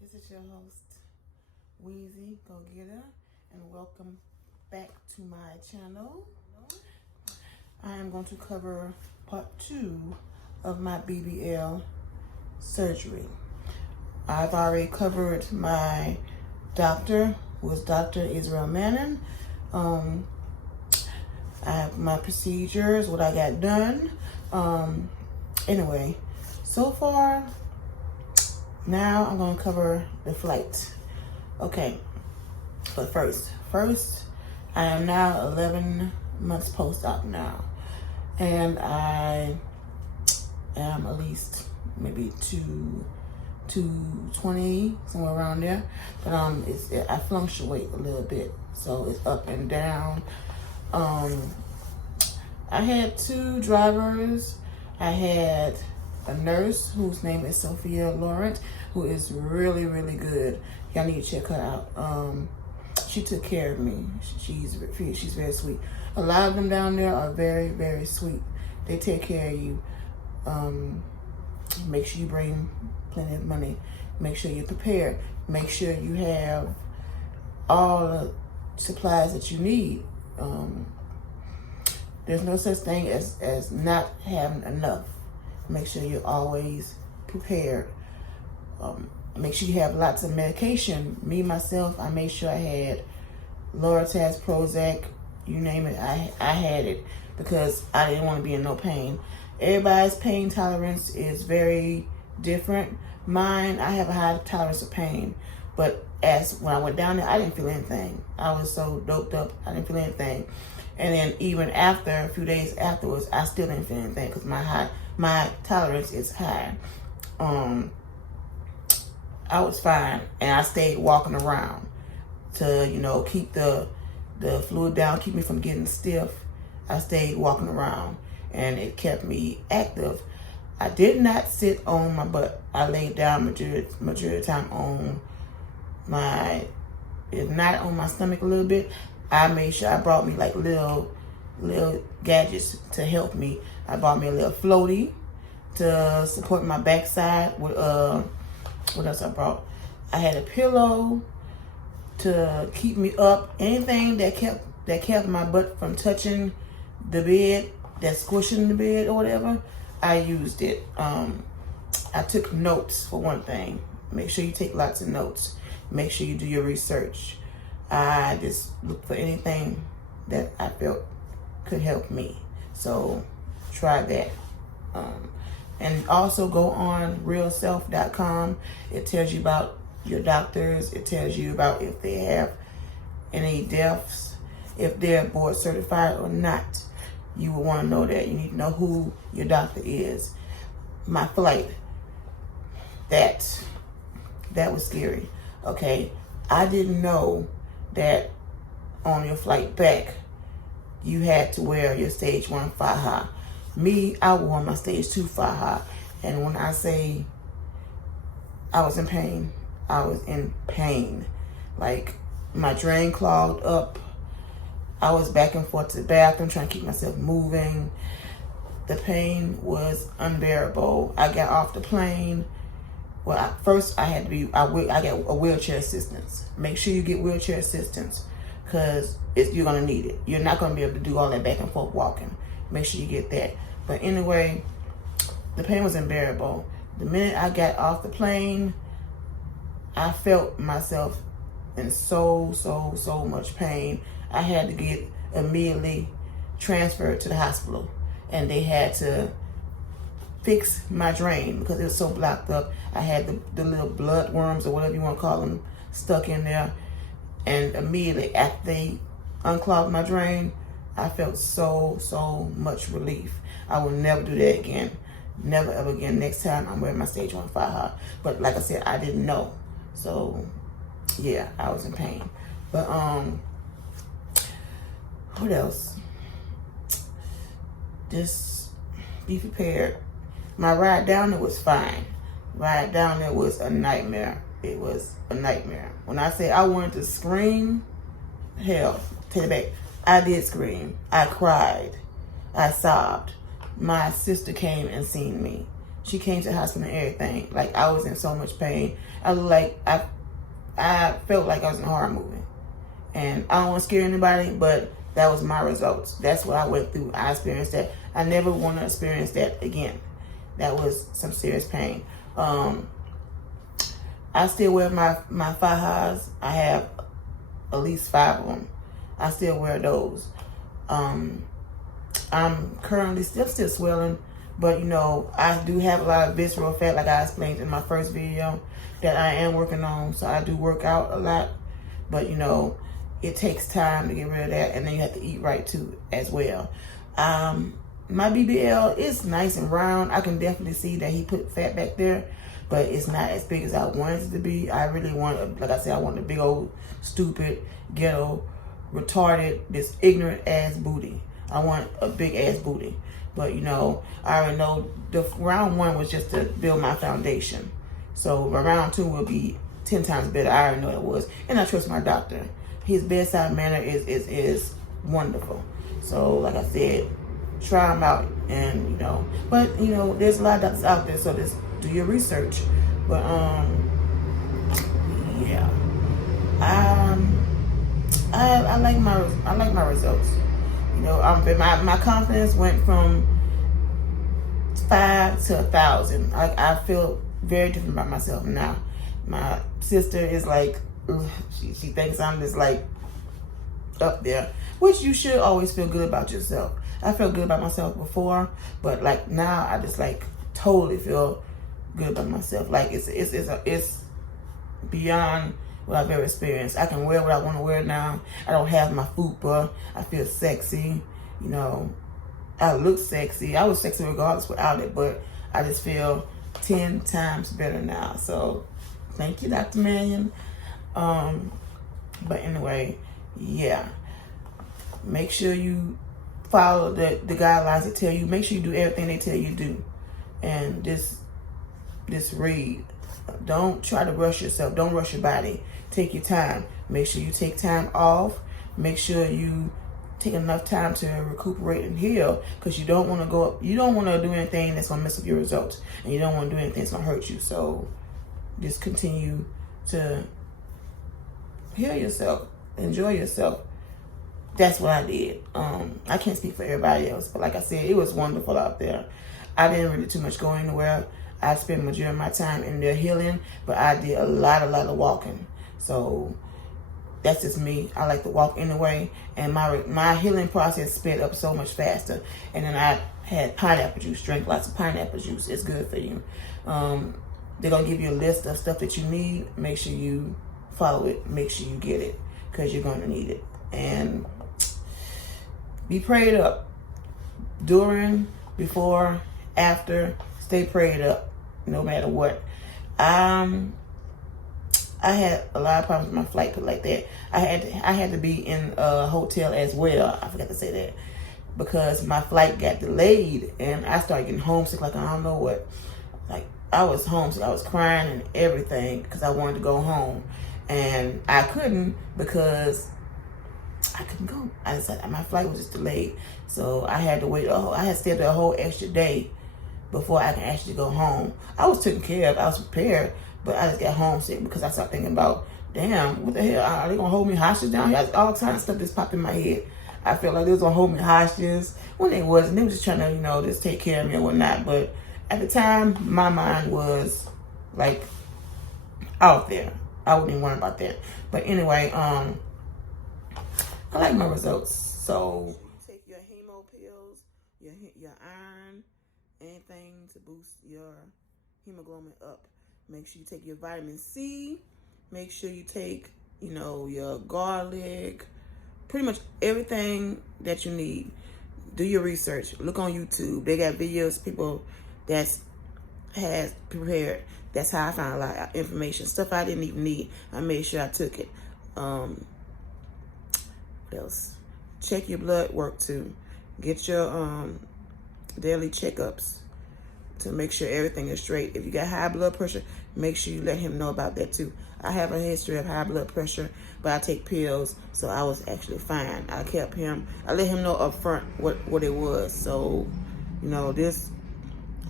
This is your host, Weezy Go Getter, and welcome back to my channel. I am going to cover part 2 of my BBL surgery. I've already covered my doctor, who was Dr. Isreal Manon. I have my procedures, what I got done. Anyway, so far, now I'm going to cover the flight. Okay, but first, I am now 11 months post-op now. And I am at least maybe 220, somewhere around there. But I fluctuate a little bit, so it's up and down. I had 2 drivers. I had a nurse whose name is Sophia Laurent, who is really, really good. Y'all need to check her out. She took care of me. She's very sweet. A lot of them down there are very, very sweet. They take care of you. Make sure you bring plenty of money. Make sure you're prepared. Make sure you have all the supplies that you need. There's no such thing as not having enough. Make sure you're always prepared. Make sure you have lots of medication. Me, myself, I made sure I had Lorataz, Prozac, you name it, I had it because I didn't want to be in no pain. Everybody's pain tolerance is very different. Mine, I have a high tolerance of pain, but when I went down there, I didn't feel anything. I was so doped up, I didn't feel anything. And then even after, a few days afterwards, I still didn't feel anything because my tolerance is high. I was fine, and I stayed walking around to, keep the fluid down, keep me from getting stiff. I stayed walking around, and it kept me active. I did not sit on my butt. I laid down majority of the time on if not on my stomach a little bit. I made sure I brought me like little gadgets to help me. I bought me a little floaty to support my backside. With what else I brought? I had a pillow to keep me up. Anything that kept my butt from touching the bed, that squishing the bed or whatever, I used it. I took notes for one thing. Make sure you take lots of notes. Make sure you do your research. I just looked for anything that I felt could help me. So try that. And also go on realself.com. It tells you about your doctors. It tells you about if they have any deaths, if they're board certified or not. You will want to know that. You need to know who your doctor is. My flight, that was scary. Okay, I didn't know that on your flight back, you had to wear your stage 1 faja. Me, I wore my stage 2 faja. And when I say I was in pain, I was in pain. Like, my drain clogged up. I was back and forth to the bathroom trying to keep myself moving. The pain was unbearable. I got off the plane. Well, first I got a wheelchair assistance. Make sure you get wheelchair assistance because you're going to need it. You're not going to be able to do all that back and forth walking. Make sure you get that. But anyway, the pain was unbearable. The minute I got off the plane, I felt myself in so much pain. I had to get immediately transferred to the hospital, and they had to fix my drain because it was so blocked up. I had the little blood worms or whatever you want to call them stuck in there, and immediately after they unclogged my drain, I felt so much relief. I will never do that again. Never ever again. Next time I'm wearing my stage 1 faja. But like I said, I didn't know. So yeah, I was in pain. But what else? Just be prepared. My ride down there was fine. Ride down there was a nightmare. It was a nightmare. When I say I wanted to scream, hell, take it back. I did scream. I cried. I sobbed. My sister came and seen me. She came to the hospital and everything. Like, I was in so much pain. I looked like, I felt like I was in a horror movie. And I don't want to scare anybody, but that was my results. That's what I went through. I experienced that. I never want to experience that again. That was some serious pain. I still wear my fajas. I have at least 5 of them. I still wear those. I'm currently still swelling, but you know, I do have a lot of visceral fat, like I explained in my first video, that I am working on. So I do work out a lot, but you know, it takes time to get rid of that, and then you have to eat right too as well. My BBL is nice and round. I can definitely see that he put fat back there, but it's not as big as I wanted it to be. I really want, like I said, I want a big old, stupid, ghetto, retarded, this ignorant ass booty. I want a big ass booty. But you know, I already know the round 1 was just to build my foundation. So round 2 will be 10 times better. I already know it was. And I trust my doctor. His bedside manner is wonderful. So like I said, try him out, and you know, but you know, there's a lot of doctors out there, so just do your research. But yeah, I like my results. You know, my confidence went from 5 to 1,000. I feel very different about myself now. My sister is like, she thinks I'm just like up there, which you should always feel good about yourself. I felt good about myself before, but like now I just like totally feel good about myself. Like it's beyond what I've ever experienced. I can wear what I want to wear now. I don't have my fupa. I feel sexy. You know, I look sexy. I was sexy regardless without it, but I just feel 10 times better now. So thank you, Dr. Manon. But anyway, yeah. Make sure you follow the guidelines they tell you. Make sure you do everything they tell you to do. And just read. Don't try to rush yourself. Don't rush your body. Take your time. Make sure you take time off. Make sure you take enough time to recuperate and heal, because you don't want to do anything that's gonna mess up your results, and you don't want to do anything that's gonna hurt you. So just continue to heal yourself, enjoy yourself. That's what I did. I can't speak for everybody else, but like I said, it was wonderful out there. I didn't really too much go anywhere. I spent majority of my time in there healing, but I did a lot of walking. So that's just me. I like to walk anyway, and my healing process sped up so much faster. And then I had pineapple juice. Drink lots of pineapple juice. It's good for you. They're gonna give you a list of stuff that you need. Make sure you follow it. Make sure you get it, because you're gonna need it. And be prayed up during, before, after. Stay prayed up, no matter what. I had a lot of problems with my flight, put like that. I had to be in a hotel as well. I forgot to say that, because my flight got delayed and I started getting homesick like I don't know what. Like, I was homesick. I was crying and everything because I wanted to go home, and I couldn't because I couldn't go. I decided my flight was just delayed, so I had to wait. I had to stay there a whole extra day before I can actually go home. I was taken care of. I was prepared. But I just got homesick because I started thinking about, damn, what the hell? Are they going to hold me hostage down here? All kinds of stuff just popped in my head. I felt like they was going to hold me hostage when they wasn't. They were just trying to, you know, just take care of me and whatnot. But at the time, my mind was, like, out there. I wouldn't even worry about that. But anyway, I like my results. So you take your hemo pills, your iron, anything to boost your hemoglobin up. Make sure you take your vitamin C. Make sure you take, you know, your garlic. Pretty much everything that you need. Do your research. Look on YouTube. They got videos, people that's has prepared. That's how I found a lot of information. Stuff I didn't even need. I made sure I took it. What else? Check your blood work too. Get your daily checkups to make sure everything is straight. If you got high blood pressure, make sure you let him know about that too. I have a history of high blood pressure, but I take pills, so I was actually fine. I let him know up front what it was. So, you know, this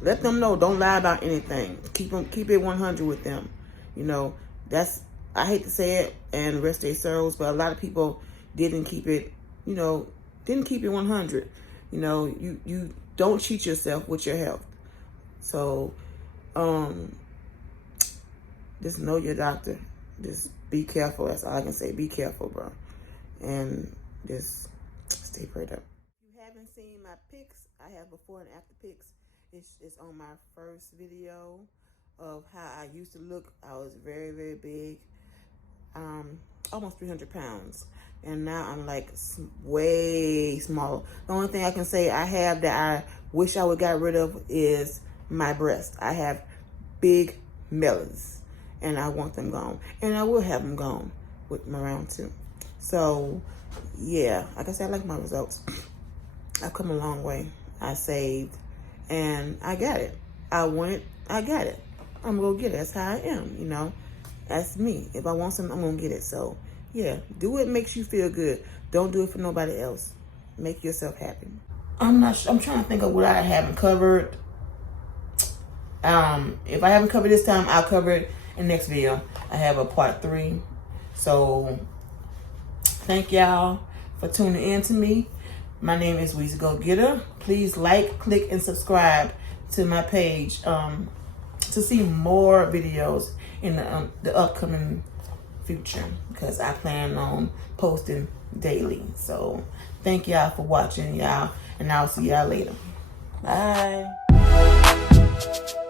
let them know. Don't lie about anything. Keep it 100 with them. You know, I hate to say it and rest their souls, but a lot of people didn't keep it, you know, didn't keep it 100. You know, you don't cheat yourself with your health. So, just know your doctor. Just be careful. That's all I can say. Be careful, bro. And just stay prayed up. If you haven't seen my pics, I have before and after pics. It's on my first video of how I used to look. I was very, very big. Almost 300 pounds. And now I'm like way smaller. The only thing I can say I have that I wish I would got rid of is my breast. I have big melons and I want them gone. And I will have them gone with my round 2. So yeah, like I said, I like my results. I've come a long way. I saved and I got it. I want it, I got it. I'm gonna get it. That's how I am, you know. That's me. If I want something, I'm gonna get it. So yeah, do what makes you feel good. Don't do it for nobody else. Make yourself happy. I'm trying to think of what I haven't covered. If I haven't covered this time, I'll cover it in the next video. I have a part 3. So thank y'all for tuning in to me. My name is Weezy Go Getter. Please like, click, and subscribe to my page to see more videos in the upcoming future, because I plan on posting daily. So thank y'all for watching, y'all, and I'll see y'all later. Bye.